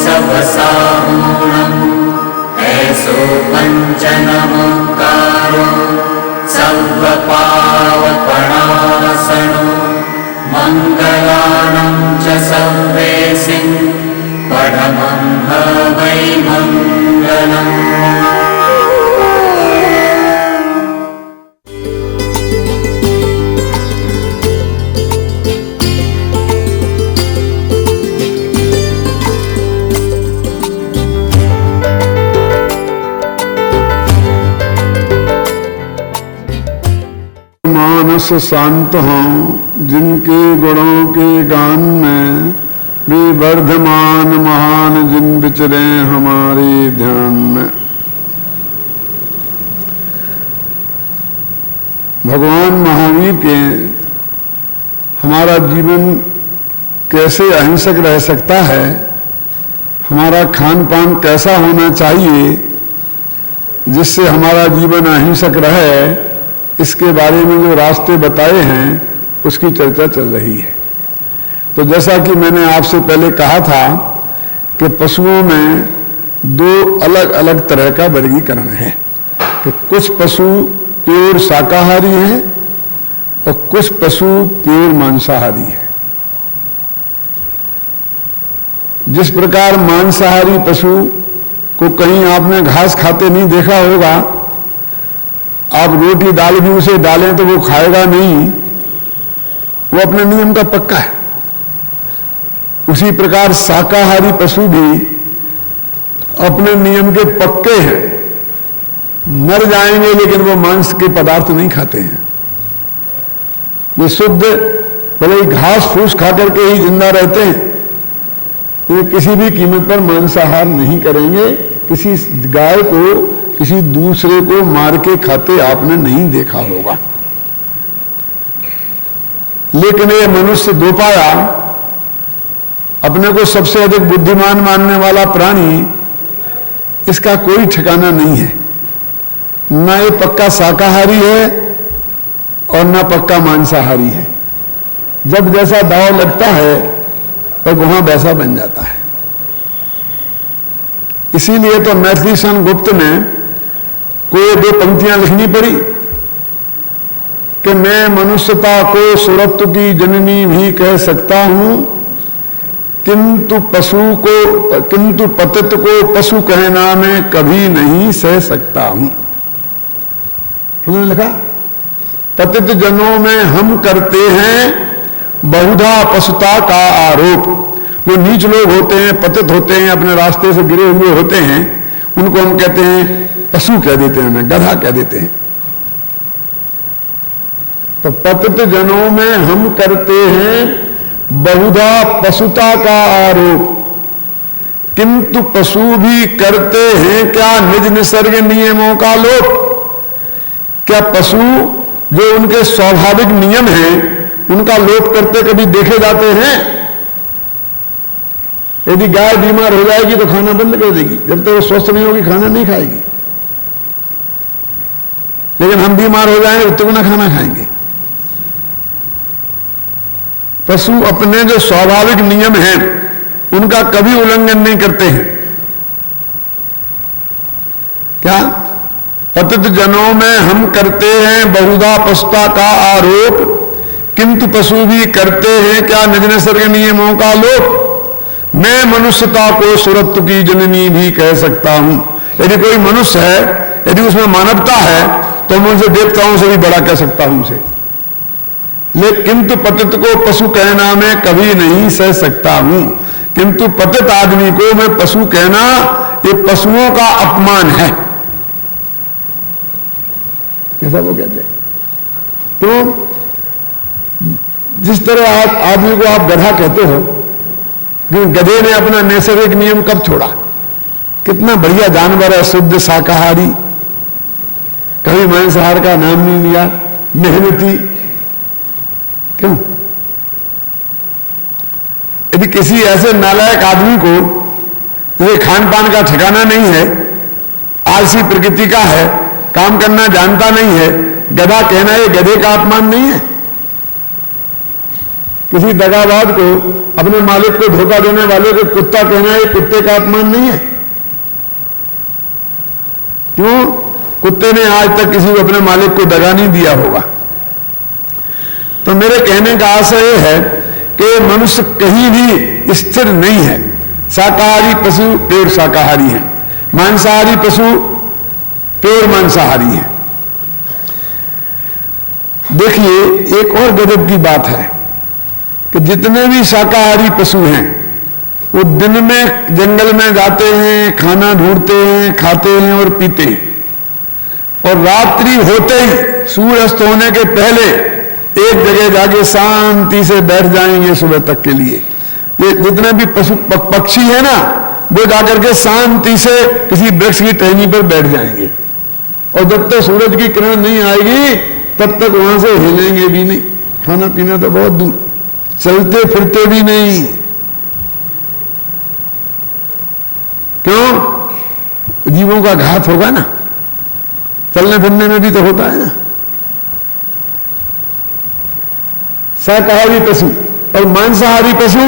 सब साहूणम् ऐसो पंचनमुकारो सर्वपावपणासनो मंगलानं च सर्वेसिं परमं वै मंगलम्। मानस शांत हों जिनके गुणों के गान में वे वर्धमान महान जिन विचरे हमारे ध्यान में। भगवान महावीर के हमारा जीवन कैसे अहिंसक रह सकता है, हमारा खान पान कैसा होना चाहिए जिससे हमारा जीवन अहिंसक रहे, इसके बारे में जो रास्ते बताए हैं उसकी चर्चा चल रही है। तो जैसा कि मैंने आपसे पहले कहा था कि पशुओं में दो अलग अलग तरह का वर्गीकरण है कि कुछ पशु प्योर शाकाहारी हैं और कुछ पशु प्योर मांसाहारी हैं। जिस प्रकार मांसाहारी पशु को कहीं आपने घास खाते नहीं देखा होगा, आप रोटी दाल भी उसे डालें तो वो खाएगा नहीं, वो अपने नियम का पक्का है। उसी प्रकार शाकाहारी पशु भी अपने नियम के पक्के हैं, मर जाएंगे लेकिन वो मांस के पदार्थ नहीं खाते हैं। वो शुद्ध भले ही घास फूस खा करके ही जिंदा रहते हैं, वो किसी भी कीमत पर मांसाहार नहीं करेंगे। किसी गाय को किसी दूसरे को मार के खाते आपने नहीं देखा होगा। लेकिन ये मनुष्य दोपाया, अपने को सबसे अधिक बुद्धिमान मानने वाला प्राणी, इसका कोई ठिकाना नहीं है। ना ये पक्का शाकाहारी है और ना पक्का मांसाहारी है। जब जैसा दाव लगता है तब वहां वैसा बन जाता है। इसीलिए तो मैथिली सन गुप्त ने को दो पंक्तियां लिखनी पड़ी कि मैं मनुष्यता को सुरत्व की जननी भी कह सकता हूं, किंतु पतित को पशु कहना मैं कभी नहीं सह सकता हूं। उन्होंने लिखा, पतित जनों में हम करते हैं बहुधा पशुता का आरोप। जो नीच लोग होते हैं, पतित होते हैं, अपने रास्ते से गिरे हुए होते हैं, उनको हम कहते हैं पशु कह देते हैं, गधा कह देते हैं। तो पतित जनों में हम करते हैं बहुधा पशुता का आरोप, किंतु पशु भी करते हैं क्या निज निसर्ग नियमों का लोप। क्या पशु जो उनके स्वाभाविक नियम हैं उनका लोप करते कभी देखे जाते हैं? यदि गाय बीमार हो जाएगी तो खाना बंद कर देगी, जब तक वो स्वस्थ नहीं होगी खाना नहीं खाएगी। लेकिन हम बीमार हो जाएंगे तो तिगुना खाना खाएंगे। पशु अपने जो स्वाभाविक नियम हैं उनका कभी उल्लंघन नहीं करते हैं। क्या? पतित जनों में हम करते हैं बहुधा पशुता का आरोप, किंतु पशु भी करते हैं क्या निज निसर्ग नियमों का लोप। मैं मनुष्यता को सुरत्व की जननी भी कह सकता हूं। यदि कोई मनुष्य है, यदि उसमें मानवता है, तो मैं उनसे देवताओं से भी बड़ा कह सकता हूं उसे। लेकिन किंतु पतित को पशु कहना मैं कभी नहीं सह सकता हूं। किंतु पतित आदमी को मैं पशु कहना, ये पशुओं का अपमान है, ऐसा वो कहते हैं। तो जिस तरह आप आदमी को आप गधा कहते हो, गधे ने अपना नैसर्गिक नियम कब छोड़ा? कितना बढ़िया जानवर है, शुद्ध शाकाहारी, कभी मांसाहार का नाम नहीं लिया, मेहनती। क्यों? यदि किसी ऐसे नालायक आदमी को ये खान पान का ठिकाना नहीं है, आलसी प्रकृति का है, काम करना जानता नहीं है, गधा कहना ये गधे का अपमान नहीं है? किसी दगाबाज को, अपने मालिक को धोखा देने वाले को कुत्ता कहना ये कुत्ते का अपमान नहीं है? क्यों? कुत्ते ने आज तक किसी को अपने मालिक को दगा नहीं दिया होगा। तो मेरे कहने का आशय यह है कि मनुष्य कहीं भी स्थिर नहीं है। शाकाहारी पशु प्योर शाकाहारी है, मांसाहारी पशु प्योर मांसाहारी है। देखिए, एक और गजब की बात है कि जितने भी शाकाहारी पशु हैं वो दिन में जंगल में जाते हैं, खाना ढूंढते हैं, खाते हैं और पीते हैं, और रात्रि होते ही सूर्य अस्त होने के पहले एक जगह जाके शांति से बैठ जाएंगे सुबह तक के लिए। ये जितने भी पशु पक्षी है ना, वो जाकर के शांति से किसी वृक्ष की टहनी पर बैठ जाएंगे, और जब तक सूरज की किरण नहीं आएगी तब तक वहां से हिलेंगे भी नहीं। खाना पीना तो बहुत दूर, चलते फिरते भी नहीं। क्यों? जीवों का घात होगा ना, चलने फिरने में भी तो होता है ना। शाकाहारी पशु और मांसाहारी पशु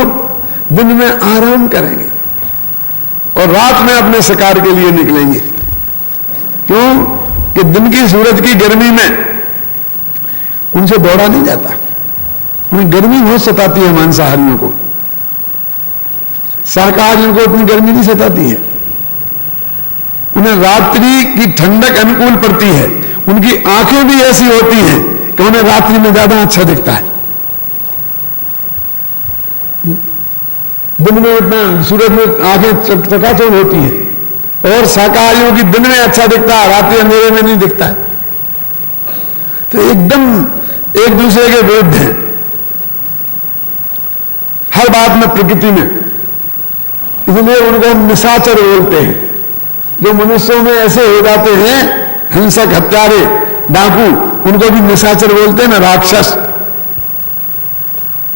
दिन में आराम करेंगे और रात में अपने शिकार के लिए निकलेंगे। क्यों? कि दिन की सूरज की गर्मी में उनसे दौड़ा नहीं जाता, उन्हें गर्मी बहुत सताती है मांसाहारियों को। शाकाहारियों को इतनी गर्मी नहीं सताती है, उन्हें रात्रि की ठंडक अनुकूल पड़ती है। उनकी आंखें भी ऐसी होती हैं कि उन्हें रात्रि में ज्यादा अच्छा दिखता है। दिन में उतना सूरज में आंखें चकाचौंध होती है, और शाकाहारियों की दिन में अच्छा दिखता है, रात्रि अंधेरे में नहीं दिखता है। तो एकदम एक दूसरे के विरुद्ध हैं हर बात में, प्रकृति में। इसलिए उनको हम निशाचर बोलते हैं। जो मनुष्यों में ऐसे हो जाते हैं, हिंसक, हत्यारे, डाकू, उनको भी निशाचर बोलते हैं ना, राक्षस।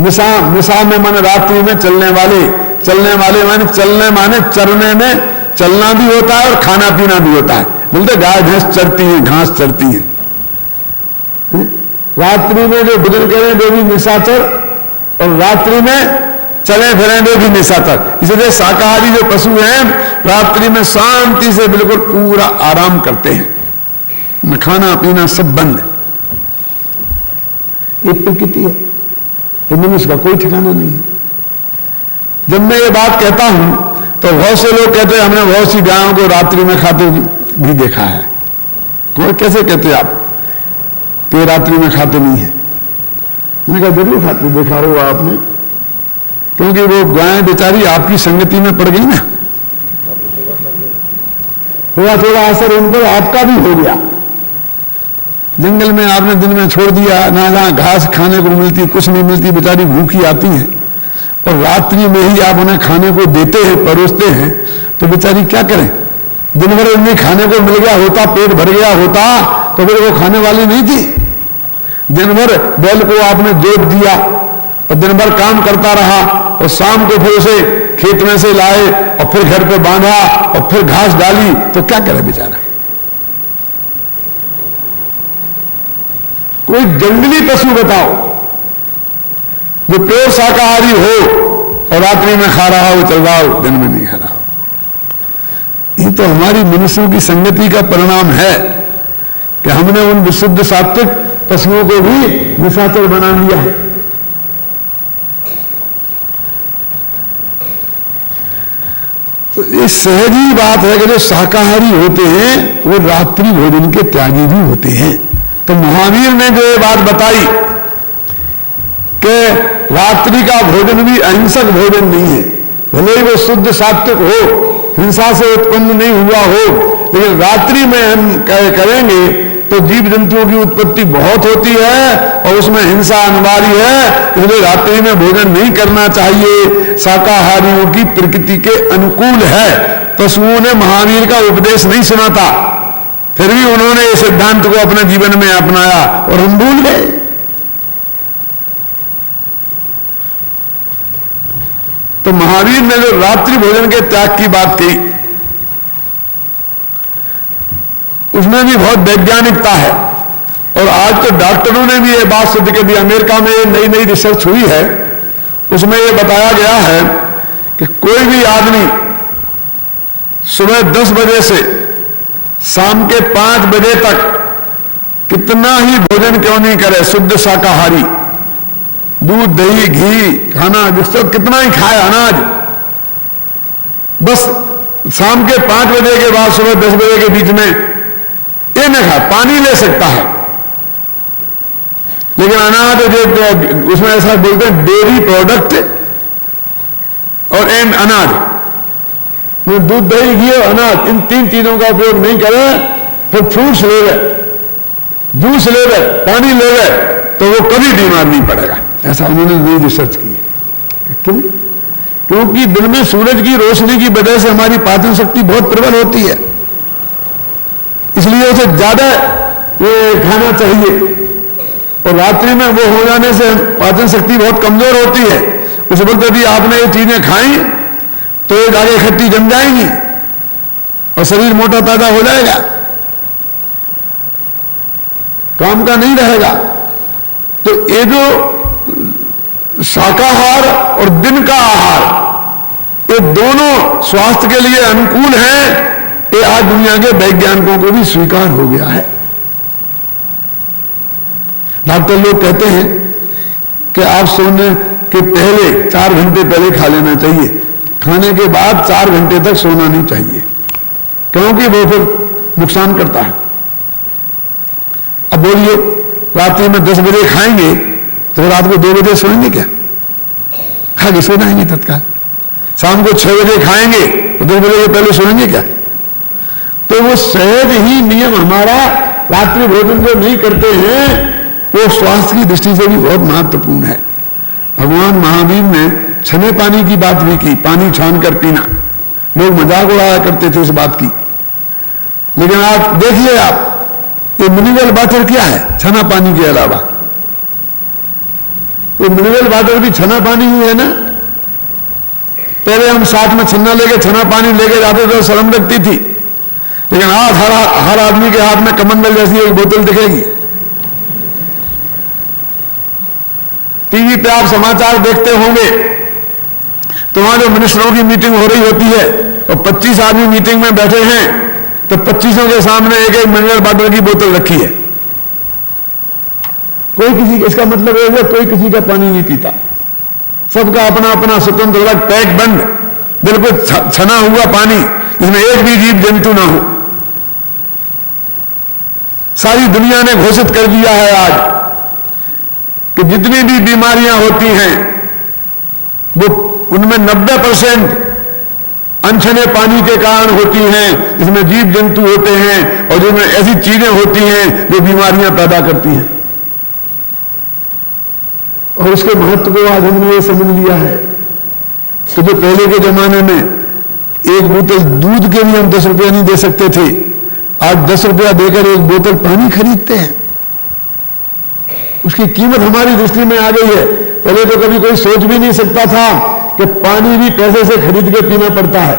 निशा में माने रात्रि में चलने वाले, चलने वाले माने चलने माने चरने में चलना भी होता है और खाना पीना भी होता है। बोलते गाय भैंस चरती है, घास चरती है। रात्रि में जो भोजन करें वे भी निशाचर, और रात्रि में चले फिरें वे भी निशाचर। इसलिए शाकाहारी जो पशु हैं रात्रि में शांति से बिल्कुल पूरा आराम करते हैं, न खाना पीना सब बंद। ये प्रकृति है, ये मनुष्य का कोई ठिकाना नहीं है। जब मैं ये बात कहता हूं तो बहुत से लोग कहते हैं हमने बहुत सी गायों को रात्रि में खाते भी देखा है। तो कैसे कहते आप कि रात्रि में खाते नहीं है? मैंने कहा जरूर खाते, देखा होगा आपने, क्योंकि वो गाय बेचारी आपकी संगति में पड़ गई ना, थोड़ा थोड़ा असर उन पर आपका भी हो गया। जंगल में आपने दिन में छोड़ दिया, ना जहां घास खाने को मिलती, कुछ नहीं मिलती, बेचारी भूखी आती है, और रात्रि में ही आप उन्हें खाने को देते हैं, परोसते हैं, तो बेचारी क्या करें? दिन भर उन्हें खाने को मिल गया होता, पेट भर गया होता, तो फिर वो खाने वाली नहीं थी। दिन भर बैल को आपने जोत दिया और दिन भर काम करता रहा, और शाम को फिर उसे खेत में से लाए और फिर घर पे बांधा और फिर घास डाली, तो क्या करे बेचारा? कोई जंगली पशु बताओ जो प्योर शाकाहारी हो और रात्रि में खा रहा हो, चल रहा हो, दिन में नहीं खा रहा हो। ये तो हमारी मनुष्यों की संगति का परिणाम है कि हमने उन विशुद्ध सात्विक पशुओं को भी निशाचर बना लिया है। तो ये सहजी बात है कि जो शाकाहारी होते हैं वो रात्रि भोजन के त्यागी भी होते हैं। तो महावीर ने जो ये बात बताई कि रात्रि का भोजन भी अहिंसक भोजन नहीं है, भले ही वो शुद्ध सात्विक हो, हिंसा से उत्पन्न नहीं हुआ हो, लेकिन रात्रि में हम करेंगे तो जीव जंतुओं की उत्पत्ति बहुत होती है और उसमें हिंसा अनिवार्य है। इसलिए रात्रि में भोजन नहीं करना चाहिए, शाकाहारियों की प्रकृति के अनुकूल है। पशुओं ने महावीर का उपदेश नहीं सुना था, फिर भी उन्होंने इस सिद्धांत को अपने जीवन में अपनाया और हम भूल गए। तो महावीर ने जो रात्रि भोजन के त्याग की बात कही उसमें भी बहुत वैज्ञानिकता है, और आज तो डॉक्टरों ने भी ये बात सिद्ध कर दी। अमेरिका में नई नई रिसर्च हुई है उसमें यह बताया गया है कि कोई भी आदमी सुबह 10 बजे से शाम के 5 बजे तक कितना ही भोजन क्यों नहीं करे, शुद्ध शाकाहारी, दूध दही घी खाना जिससे कितना ही खाए अनाज, बस शाम के 5 बजे के बाद सुबह 10 बजे के बीच में ये न खाए। पानी ले सकता है, लेकिन अनाज जो उसमें ऐसा बोलते हैं डेयरी प्रोडक्ट और एंड अनाज, दूध दही घी और अनाज, इन 3 चीजों का उपयोग नहीं करें। फिर फ्रूट्स ले गए, जूस ले गए, पानी ले गए, तो वो कभी बीमार नहीं पड़ेगा। ऐसा उन्होंने नई रिसर्च की है। क्यों? क्योंकि दिन में सूरज की रोशनी की वजह से हमारी पाचन शक्ति बहुत प्रबल होती है, इसलिए उसे ज्यादा खाना चाहिए, और रात्रि में वो हो जाने से पाचन शक्ति बहुत कमजोर होती है। उस वक्त यदि आपने ये चीजें खाई तो एक आगे खट्टी जम जाएंगी और शरीर मोटा ताजा हो जाएगा, काम का नहीं रहेगा। तो ये जो शाकाहार और दिन का आहार, ये दोनों स्वास्थ्य के लिए अनुकूल हैं, ये आज दुनिया के वैज्ञानिकों को भी स्वीकार हो गया है। डॉक्टर लोग कहते हैं कि आप सोने के पहले 4 घंटे पहले खा लेना चाहिए, खाने के बाद 4 घंटे तक सोना नहीं चाहिए, क्योंकि वो फिर नुकसान करता है। अब बोलिए, रात्रि में 10 बजे खाएंगे तो रात को 2 बजे सोएंगे क्या? खा के सो जाएंगे तत्काल। शाम को 6 बजे खाएंगे तो 10 बजे के पहले सोएंगे क्या? तो वो सहज ही नियम हमारा रात्रि भोजन जो नहीं करते हैं, वो स्वास्थ्य की दृष्टि से भी बहुत महत्वपूर्ण है। भगवान महावीर ने छने पानी की बात भी की, पानी छान कर पीना। लोग मजाक उड़ाया करते थे इस बात की, लेकिन आप देखिए, आप ये मिनरल वाटर क्या है छना पानी के अलावा? ये मिनरल वाटर भी छना पानी ही है ना। पहले हम साथ में छन्ना लेके छना पानी लेके जाते थे, शर्म लगती थी, लेकिन आज हर आदमी के हाथ में कमंडल जैसी एक बोतल दिखेगी। टीवी पे आप समाचार देखते होंगे तो वहां जो मिनिस्टरों की मीटिंग हो रही होती है और 25 आदमी मीटिंग में बैठे हैं, तो 25 के सामने एक एक मिनरल वाटर की बोतल रखी है। कोई किसी, इसका मतलब है कोई किसी का पानी नहीं पीता, सबका अपना अपना स्वतंत्र अलग पैक बंद, बिल्कुल छना हुआ पानी जिसमें एक भी जीव जंतु ना हो। सारी दुनिया ने घोषित कर दिया है आज कि जितनी भी बीमारियां होती हैं वो उनमें 90% अनछने पानी के कारण होती हैं, जिसमें जीव जंतु होते हैं और जिसमें ऐसी चीजें होती हैं जो बीमारियां पैदा करती हैं। और उसके महत्व को आज हमने ये समझ लिया है कि जो पहले के जमाने में एक बोतल दूध के भी हम 10 रुपया नहीं दे सकते थे, आज 10 रुपया देकर एक बोतल पानी खरीदते हैं। उसकी कीमत हमारी दृष्टि में आ गई है। पहले तो कभी कोई सोच भी नहीं सकता था कि पानी भी पैसे से खरीद के पीना पड़ता है।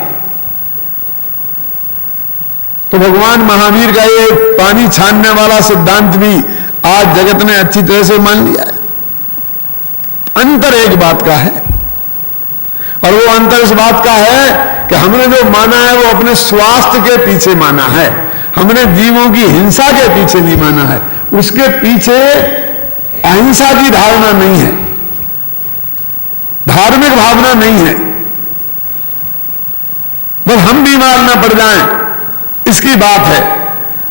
तो भगवान महावीर का ये पानी छानने वाला सिद्धांत भी आज जगत ने अच्छी तरह से मान लिया है। अंतर एक बात का है, और वो अंतर इस बात का है कि हमने जो माना है वो अपने स्वास्थ्य के पीछे माना है, हमने जीवों की हिंसा के पीछे नहीं माना है। उसके पीछे अहिंसा की धारणा नहीं है, धार्मिक भावना नहीं है, बस हम बीमार ना पड़ जाएं इसकी बात है।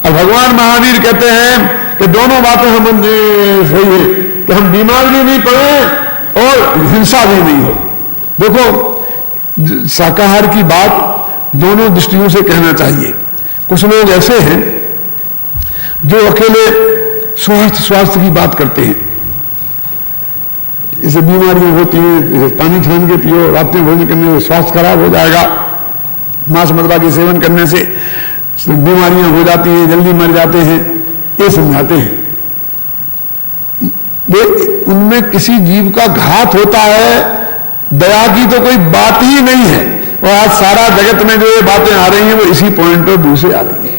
और भगवान महावीर कहते हैं कि दोनों बातें हम सही है कि हम बीमार भी नहीं पड़े और हिंसा भी नहीं हो। देखो, शाकाहार की बात दोनों दृष्टियों से कहना चाहिए। कुछ लोग ऐसे हैं जो अकेले स्वास्थ्य की बात करते हैं, जैसे बीमारियां होती हैं, पानी छान के पियो, रात में भोजन करने से स्वास्थ्य खराब हो जाएगा, मांस मदिरा के सेवन करने से बीमारियां हो जाती हैं, जल्दी मर जाते हैं, ये समझाते हैं। उनमें किसी जीव का घात होता है, दया की तो कोई बात ही नहीं है। और आज सारा जगत में जो ये बातें आ रही हैं वो इसी पॉइंट ऑफ व्यू से आ रही है,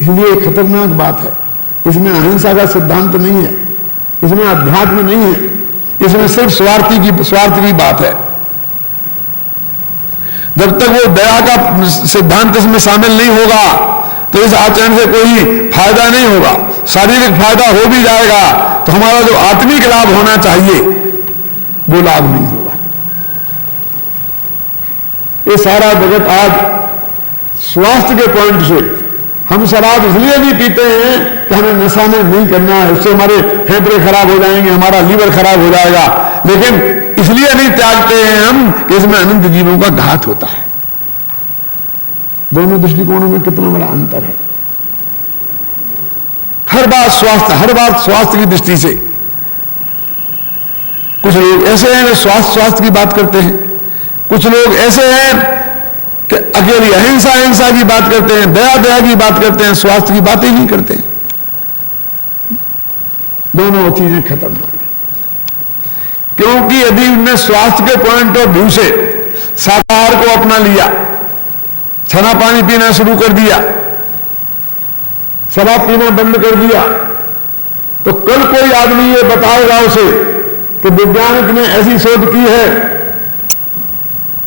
इसलिए एक खतरनाक बात है। इसमें अहिंसा का सिद्धांत नहीं है, इसमें अध्यात्म नहीं है, इसमें सिर्फ स्वार्थ की बात है। जब तक वो दया का सिद्धांत इसमें शामिल नहीं होगा तो इस आचरण से कोई फायदा नहीं होगा। शारीरिक फायदा हो भी जाएगा तो हमारा जो आत्मिक लाभ होना चाहिए वो लाभ नहीं होगा। ये सारा जगत आज स्वास्थ्य के पॉइंट से, हम शराब इसलिए नहीं पीते हैं कि हमें नशा नहीं करना है, उससे हमारे फेफड़े खराब हो जाएंगे, हमारा लीवर खराब हो जाएगा, लेकिन इसलिए नहीं त्यागते हैं हम कि इसमें अनंत जीवों का घात होता है। दोनों दृष्टिकोणों में कितना बड़ा अंतर है। हर बात स्वास्थ्य की दृष्टि से। कुछ लोग ऐसे हैं जो स्वास्थ्य की बात करते हैं, कुछ लोग ऐसे हैं कि अकेली अहिंसा की बात करते हैं, दया की बात करते हैं, स्वास्थ्य की बात ही नहीं करते हैं। दोनों चीजें खतरनाक है, क्योंकि यदि उनने स्वास्थ्य के पॉइंट ऑफ व्यू से शाकाहार को अपना लिया, छना पानी पीना शुरू कर दिया, शराब पीना बंद कर दिया, तो कल कोई आदमी ये बताएगा उसे कि वैज्ञानिक ने ऐसी शोध की है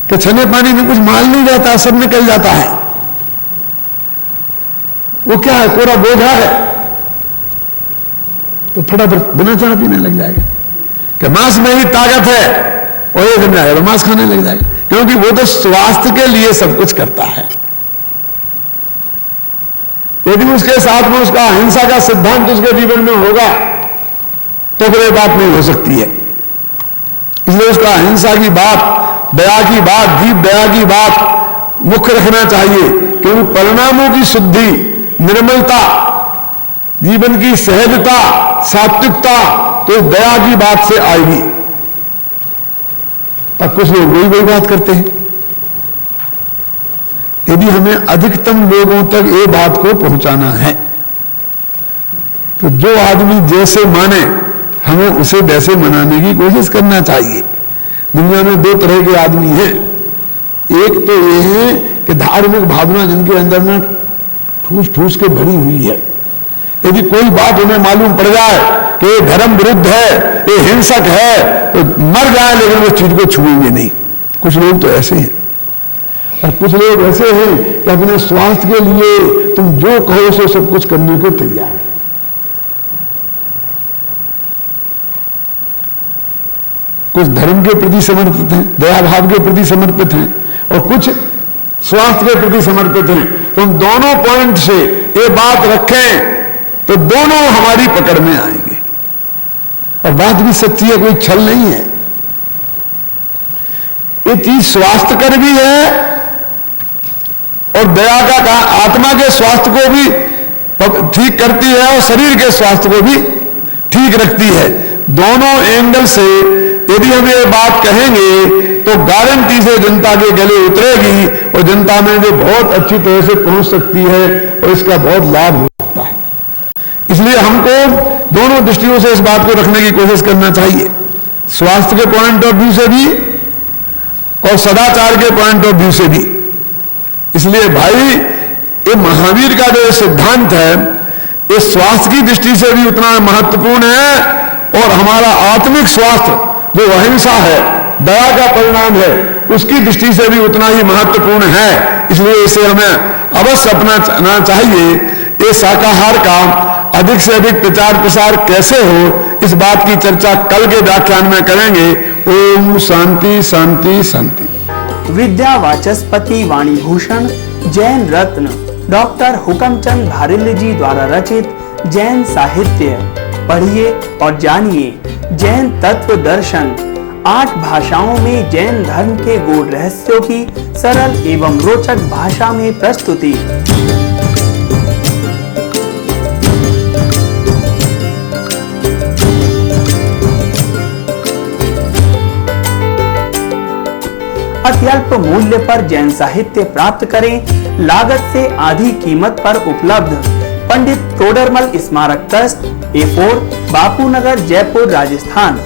कि छने पानी में कुछ माल नहीं रहता, सब निकल जाता है, वो क्या है, कोरा बोझा है, तो फटाफट बिना चाह पीने लग जाएगा कि मांस में ही ताकत है, और ये जम जाएगा तो मांस खाने लग जाएगा, क्योंकि वो तो स्वास्थ्य के लिए सब कुछ करता है। यदि उसके साथ में उसका अहिंसा का सिद्धांत उसके जीवन में होगा तो फिर ये बात नहीं हो सकती है। इसलिए उसका अहिंसा की बात, दया की बात, दीप दया की बात मुख्य रखना चाहिए, क्योंकि परिणामों की शुद्धि, निर्मलता, जीवन की सहजता, सात्विकता तो इस दया की बात से आएगी। पर कुछ लोग वही बात करते हैं। यदि हमें अधिकतम लोगों तक ये बात को पहुंचाना है तो जो आदमी जैसे माने हमें उसे वैसे मनाने की कोशिश करना चाहिए। दुनिया में दो तरह के आदमी हैं, एक तो ये है कि धार्मिक भावना जिनके अंदर में ठूस के भरी हुई है, यदि कोई बात उन्हें मालूम पड़ जाए कि ये धर्म विरुद्ध है, ये हिंसक है, तो मर जाए लेकिन उस चीज को छुएंगे नहीं। कुछ लोग तो ऐसे हैं, और कुछ लोग ऐसे हैं कि अपने स्वास्थ्य के लिए तुम जो कहो सो सब कुछ करने को तैयार है। कुछ धर्म के प्रति समर्पित हैं, दया भाव के प्रति समर्पित हैं, और कुछ स्वास्थ्य के प्रति समर्पित हैं। तो हम दोनों पॉइंट से ये बात रखें तो दोनों हमारी पकड़ में आएंगे, और बात भी सच्ची है, कोई छल नहीं है। ये चीज स्वास्थ्यकर भी है और दया का आत्मा के स्वास्थ्य को भी ठीक करती है और शरीर के स्वास्थ्य को भी ठीक रखती है। दोनों एंगल से यदि हम ये बात कहेंगे तो गारंटी से जनता के गले उतरेगी, और जनता में जो बहुत अच्छी तरह से पहुंच सकती है और इसका बहुत लाभ हो सकता है। इसलिए हमको दोनों दृष्टियों से इस बात को रखने की कोशिश करना चाहिए, स्वास्थ्य के पॉइंट ऑफ व्यू से भी और सदाचार के पॉइंट ऑफ व्यू से भी। इसलिए भाई ये महावीर का जो सिद्धांत है ये स्वास्थ्य की दृष्टि से भी उतना महत्वपूर्ण है, और हमारा आत्मिक स्वास्थ्य जो अहिंसा है, दया का परिणाम है, उसकी दृष्टि से भी उतना ही महत्वपूर्ण है। इसलिए इसे हमें अवश्य अपनाना चाहिए। ये शाकाहार का अधिक से अधिक प्रचार प्रसार कैसे हो, इस बात की चर्चा कल के व्याख्यान में करेंगे। ओम शांति शांति शांति। विद्या वाचस्पति वाणी भूषण जैन रत्न डॉक्टर हुकमचंद भारिल्ल जी द्वारा रचित जैन साहित्य पढ़िए और जानिए। जैन तत्व दर्शन 8 भाषाओं में जैन धर्म के गूढ़ रहस्यों की सरल एवं रोचक भाषा में प्रस्तुति। अत्यल्प मूल्य पर जैन साहित्य प्राप्त करें। लागत से आधी कीमत पर उपलब्ध। पंडित तोडरमल स्मारक ट्रस्ट, A4, बापू नगर, जयपुर, राजस्थान।